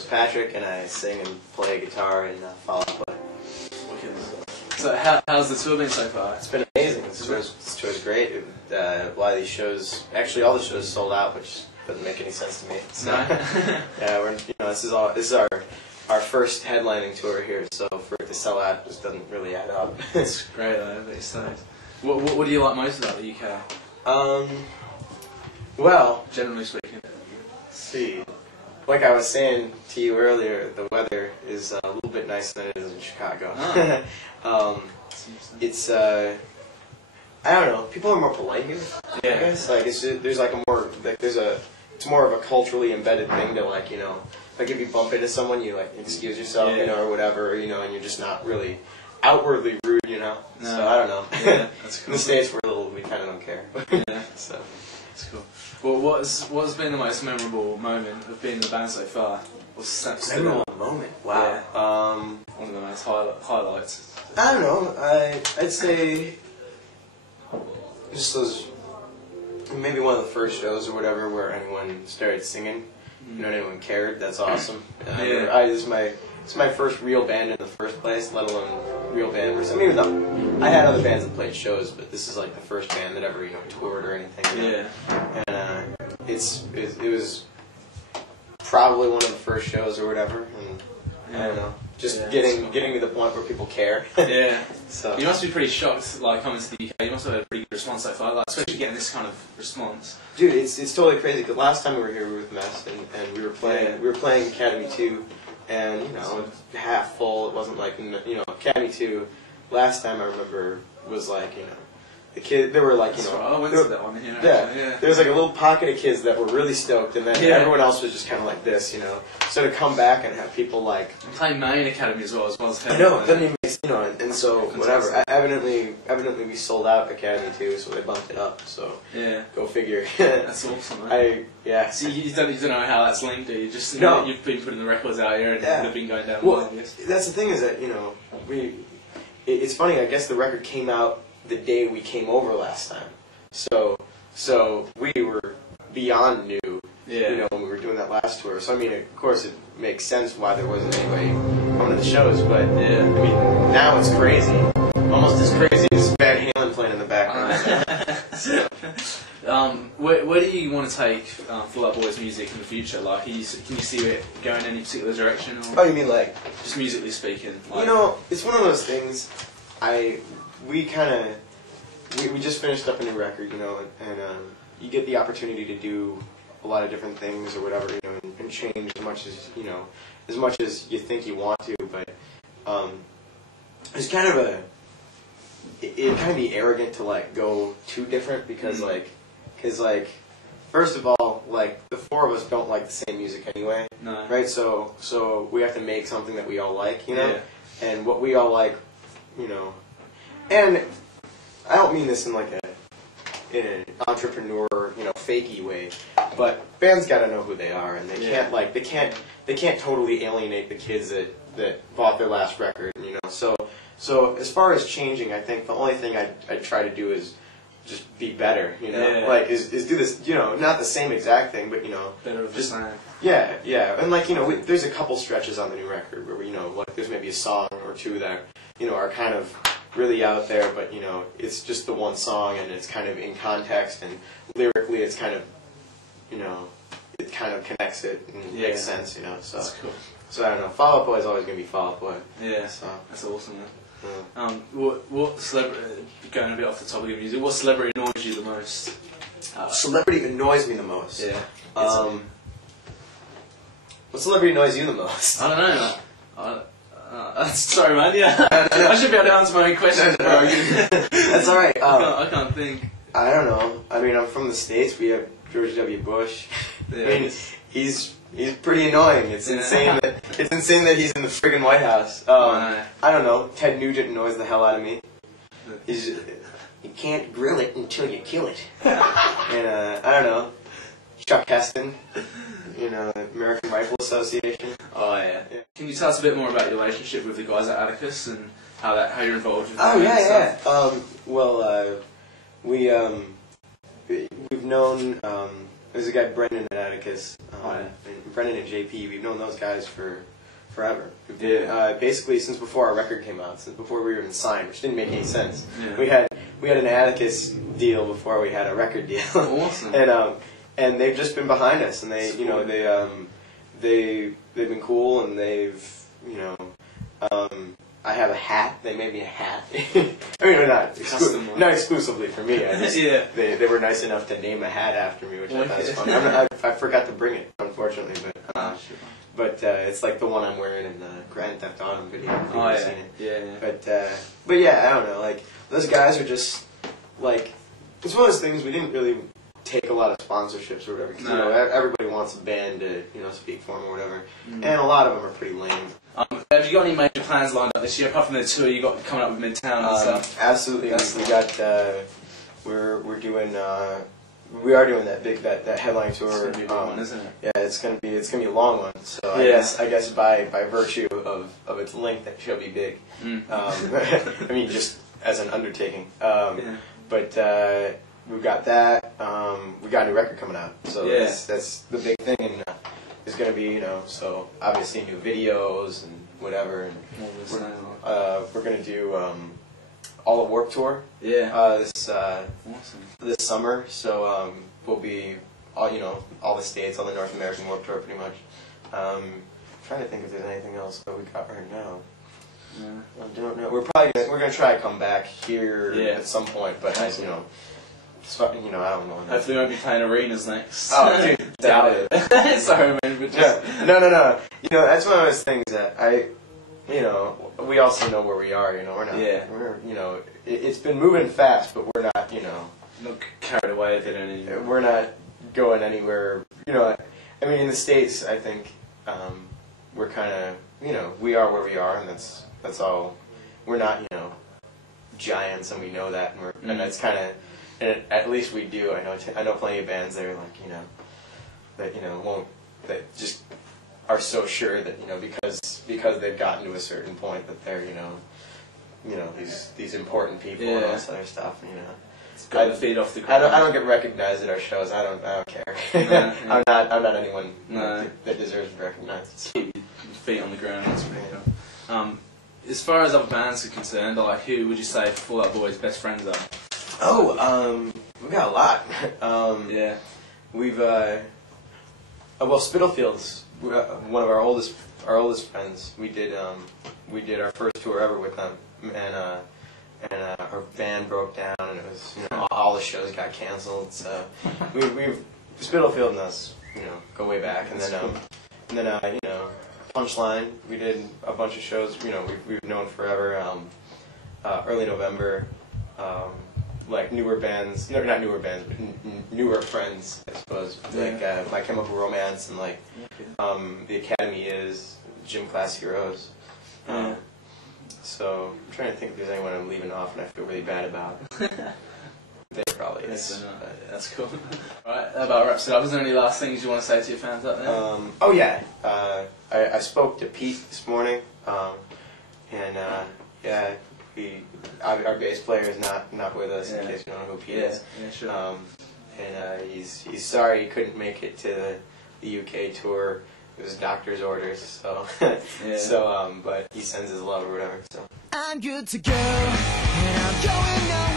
is Patrick, and I sing and play guitar and Fall Out Boy. So how's the tour been so far? It's been amazing. This tour's great. A lot of these shows, actually all the shows sold out, which doesn't make any sense to me. So, no. Yeah, this is our first headlining tour here, so for it to sell out just doesn't really add up. It's great though, these days. What do you like most about the UK? Well, generally speaking. See, like I was saying to you earlier, the weather is a little bit nicer than it is in Chicago. Oh. It's I don't know. People are more polite here. Yeah. I guess there's like a more it's more of a culturally embedded thing to like like if you bump into someone you like excuse yourself or whatever and you're just not really outwardly rude No. So I don't know. Yeah, that's cool. In the States we kind of don't care. Yeah. So that's cool. Well, what's been the most memorable moment of being in the band so far? Memorable moment? Wow. Yeah. One of the most highlights. I don't know. I'd say just those, maybe one of the first shows or whatever where anyone started singing. Anyone cared. That's awesome. It's my first real band in the first place, let alone real band. I mean, I had other bands that played shows, but this is like the first band that ever toured or anything. Yeah. And it was probably one of the first shows or whatever, and I don't know. Just getting to the point where people care. Yeah. So you must be pretty shocked, like coming to the UK. You must have had a pretty good response so far, like, especially getting this kind of response. Dude, it's totally crazy. Because last time we were here, we were with Mess, and we were playing Academy 2, and half full. It wasn't like Academy 2. Last time I remember was like the kids. There were like I went to that one. Yeah. There was like a little pocket of kids that were really stoked, and then everyone else was just kind of like this, So to come back and have people like playing Main Academy as well as I know, it doesn't even make and so whatever. Evidently we sold out Academy 2, so they bumped it up. So go figure. That's awesome. Man. So you don't know how that's linked, do you? Just you've been putting the records out here and they've been going down well. I guess. That's the thing is that it's funny. I guess the record came out the day we came over last time, so we were beyond new. When we were doing that last tour. So I mean, of course, it makes sense why there wasn't anybody coming to the shows. But I mean, now it's crazy, almost as crazy as Van Halen playing in the background. Where do you want to take Fall Out Boy's music in the future? Like, can you see it going in any particular direction? Or you mean like just musically speaking? Like, it's one of those things. We just finished up a new record, and you get the opportunity to do a lot of different things or whatever, and change as much as you think you want to, but it's kind of it'd kind of be arrogant to like go too different because first of all, like the four of us don't like the same music anyway, right? So we have to make something that we all like, and what we all like, and I don't mean this in like in an entrepreneur, fakey way, but bands got to know who they are, and they can't totally alienate the kids that bought their last record, So as far as changing, I think the only thing I'd try to do is just be better, like is do this, not the same exact thing, but better of just the same. Yeah, and like there's a couple stretches on the new record where like there's maybe a song or two that are kind of really out there, but it's just the one song and it's kind of in context and lyrically it's kind of it kind of connects it and makes sense, so that's cool. So I don't know, Fall Out Boy is always gonna be Fall Out Boy. Yeah, so that's awesome, man. What celebrity, going a bit off the topic of music, what celebrity annoys you the most? Celebrity annoys me the most? What celebrity annoys you the most? I don't know. Sorry, man. Yeah, I should be able to answer my own questions. That's all right. I can't think. I don't know. I mean, I'm from the States. We have George W. Bush. Yeah. I mean, he's pretty annoying. It's insane that he's in the friggin' White House. I don't know. Ted Nugent annoys the hell out of me. You can't grill it until you kill it. And I don't know. Chuck Heston. The American Rifle Association. Oh yeah. Can you tell us a bit more about your relationship with the guys at Atticus and how you're involved with Well, we've known there's a guy Brendan at Atticus. And Brendan and JP. We've known those guys for forever. Yeah. Basically, since before our record came out, since before we were even signed, which didn't make any sense. Yeah. We had an Atticus deal before we had a record deal. Awesome. And they've just been behind us, and they've been cool, and they've I have a hat. They made me a hat. I mean, not exclusively for me. They were nice enough to name a hat after me, which I thought was fun. I forgot to bring it, unfortunately, but it's like the one I'm wearing in the Grand Theft Auto video. Oh, seen it. But yeah, I don't know. Like, those guys are just like, it's one of those things we didn't really take a lot of sponsorships or whatever. 'Cause, everybody wants a band to speak for them or whatever, and a lot of them are pretty lame. Have you got any major plans lined up this year, apart from the tour you got coming up with Midtown and stuff? Absolutely. We got we are doing that headline tour. It's gonna be a big one, isn't it? Yeah, it's gonna be a long one. So I guess by virtue of its length, it shall be big. I mean, just as an undertaking. But we've got that. We got a new record coming out, so that's the big thing. And there's gonna be so obviously new videos and whatever. And we're gonna do all of Warped Tour. This summer. So we'll be all the states, all the North American Warped Tour, pretty much. Trying to think if there's anything else that we got right now. I don't know. We're gonna try to come back here at some point, but I don't know. Hopefully, we won't be playing arenas next. Oh, dude, doubt it. Sorry, man, but just no. That's one of those things that we also know where we are. We're not. We're it's been moving fast, but we're not. Not carried away with it anymore. We're not going anywhere. I mean, in the States, I think we're kind of we are where we are, and that's all. We're not giants, and we know that, and that's kind of. And at least we do. I know plenty of bands that are like that just are so sure that because they've gotten to a certain point that they're these important people and all this other stuff. Got the feet off the ground. I don't get recognized at our shows. I don't care. I'm not anyone that deserves to be recognized. Keep your feet on the ground. That's pretty cool. As far as other bands are concerned, like, who would you say Fall Out Boy's best friends are? We've got a lot. We've Spittlefield's one of our oldest friends. We did our first tour ever with them, and our van broke down, and it was all the shows got canceled. So we've Spittlefield and us go way back, and then Punchline. We did a bunch of shows. We've known forever. Early November. Like newer bands, not newer bands, but newer friends, I suppose. Like My Chemical Romance and like The Academy is Gym Class Heroes. So I'm trying to think if there's anyone I'm leaving off and I feel really bad about. There probably is. That's cool. Alright, that about wraps it up. Is there any last things you want to say to your fans out there? I spoke to Pete this morning, and our bass player is not with us, in case you don't know who Pete is. Yeah, sure. And he's sorry he couldn't make it to the UK tour. It was doctor's orders, so but he sends his love or whatever. So I'm good to go, and I'm going up.